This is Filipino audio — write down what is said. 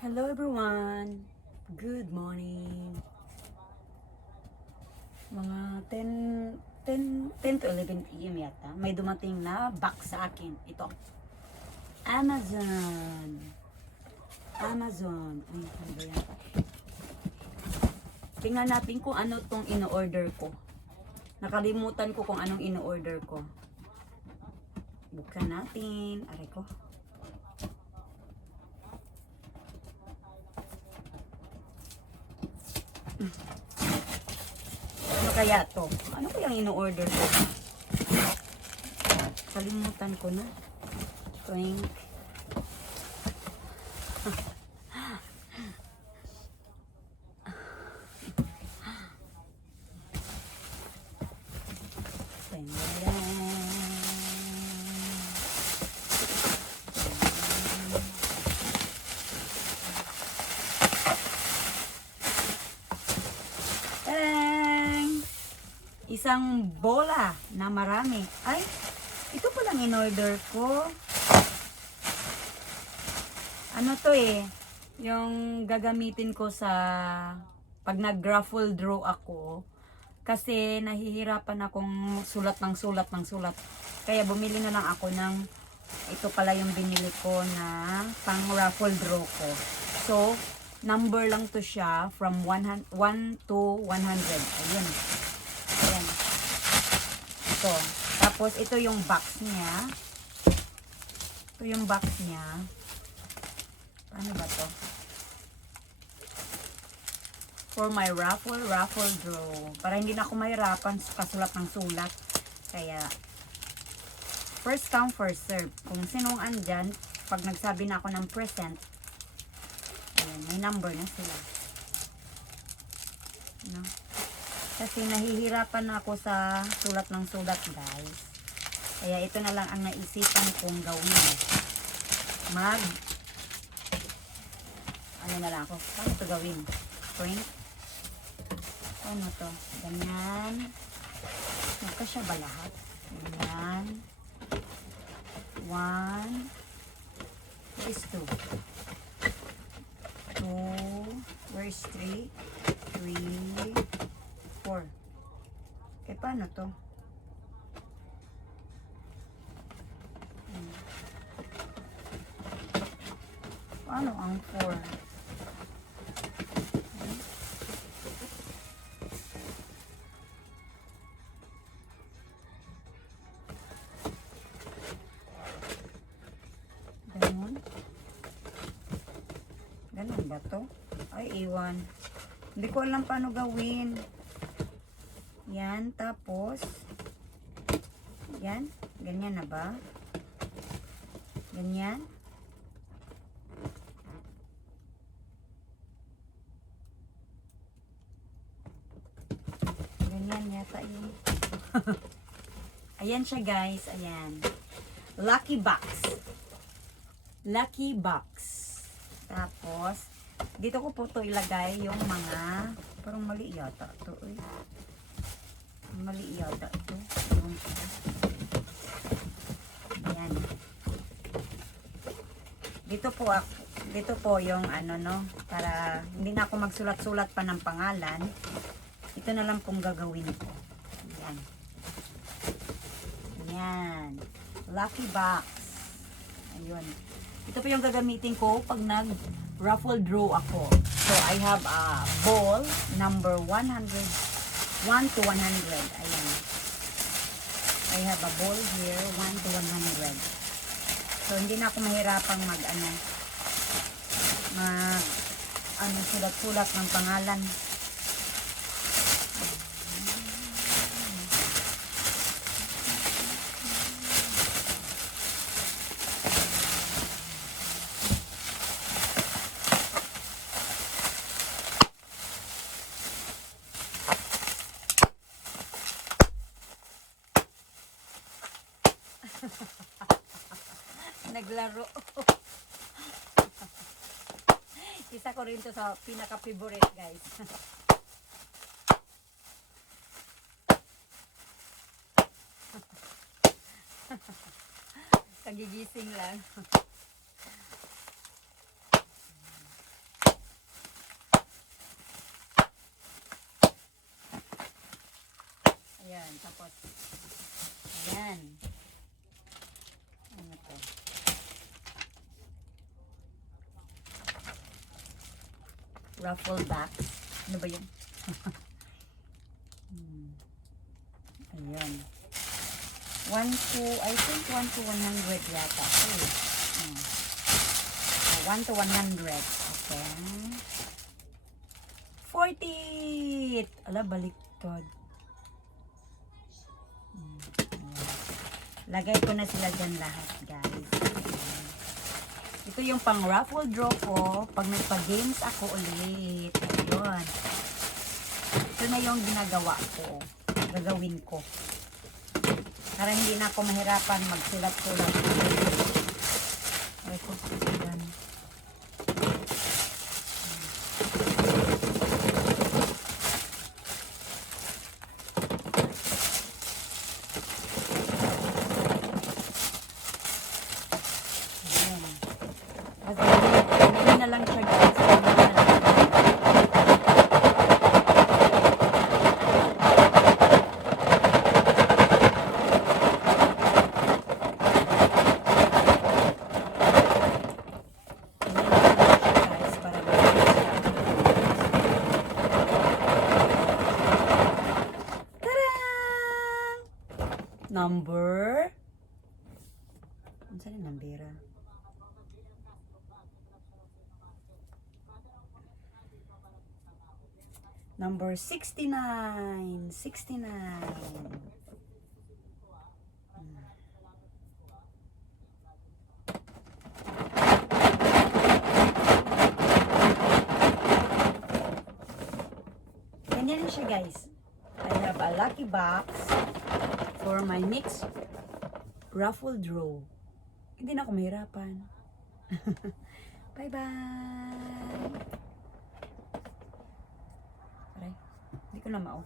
Hello everyone! Good morning! Mga 10 to 11 p.m. yata. May dumating na box sa akin. Ito. Amazon! Amazon! Ay, ano ba yan? Tingnan natin kung ano tong ino-order ko. Nakalimutan ko kung anong ino-order ko. Buksan natin. Aray ko. Ano kaya to? Ano kayang ino-order ko? Kalimutan ko na. Twink. Isang bola na marami. Ay, ito pa lang in-order ko. Ano to eh, yung gagamitin ko sa pag nag-raffle draw ako. Kasi nahihirapan akong sulat ng sulat. Kaya bumili na lang ako ng, ito pala yung binili ko na pang raffle draw ko. So, number lang to siya from 1 to 100. Ayun. Ayan. Ito. Tapos, ito yung box niya. Ito yung box niya. Ano ba to? For my raffle draw. Para hindi na ako mahirapan kasulat ng sulat. Kaya, first come, first serve. Kung sinong andyan, pag nagsabi na ako ng present, ayan, may number na sila. No? Kasi nahihirapan ako sa sulat ng sulat, guys. Kaya ito na lang ang naisipan kong gawin. Ano na lang ako? Paano ito gawin? Print? Ano to? Ganyan. Magkasya ba lahat? Ganyan. 1. Where is 2? 2. Where is 3? 3. 4. Eh, paano to? Paano ang 4? Ganun. Ganun ba to? Ay, iwan. Hindi ko alam paano gawin. Yan, tapos yan, ganyan na ba? Ganyan. Ganyan yata yun. Ayan siya, guys. Ayan. Lucky box. Lucky box. Tapos, dito ko po to ilagay yung mga, parang mali yata to. Mali yata ito. Ayan. Dito po yung ano, no, para hindi na ako magsulat-sulat pa ng pangalan. Ito na lang pong gagawin ko. Ayan. Ayan. Lucky box. Ayun. Ito po yung gagamitin ko pag nag-raffle draw ako. So, I have a ball number 1 to 100. Ayan. I have a ball here, 1 to 100. So, hindi na ako mahirapang sulat-sulat ng pangalan. Naglaro. Isa ko rin to sa pinaka-favorite, guys. Kagigising lang. Yan, tapos, yan. Ano to? Raffle box. Ano ba yun? Ayan. 1 to, I think 1 to 100 yata. Okay. 1 to 100. Okay. 40! Ala, baliktad. Lagay ko na sila dyan lahat, guys. Ito yung pang raffle draw ko pag nagpa-games ako ulit. Ayun. Ito na yung ginagawa ko. Gagawin ko. Para hindi na ako mahirapan magsulat-sulat. Ay ko, yan. Kasi na lang siya, guys. Number. Ano saan yung nambira? Number 69. 69. Ganyan siya, guys. I have a lucky box for my next raffle draw. Hindi na ako mahirapan. Bye-bye! Aray, hindi ko na mao.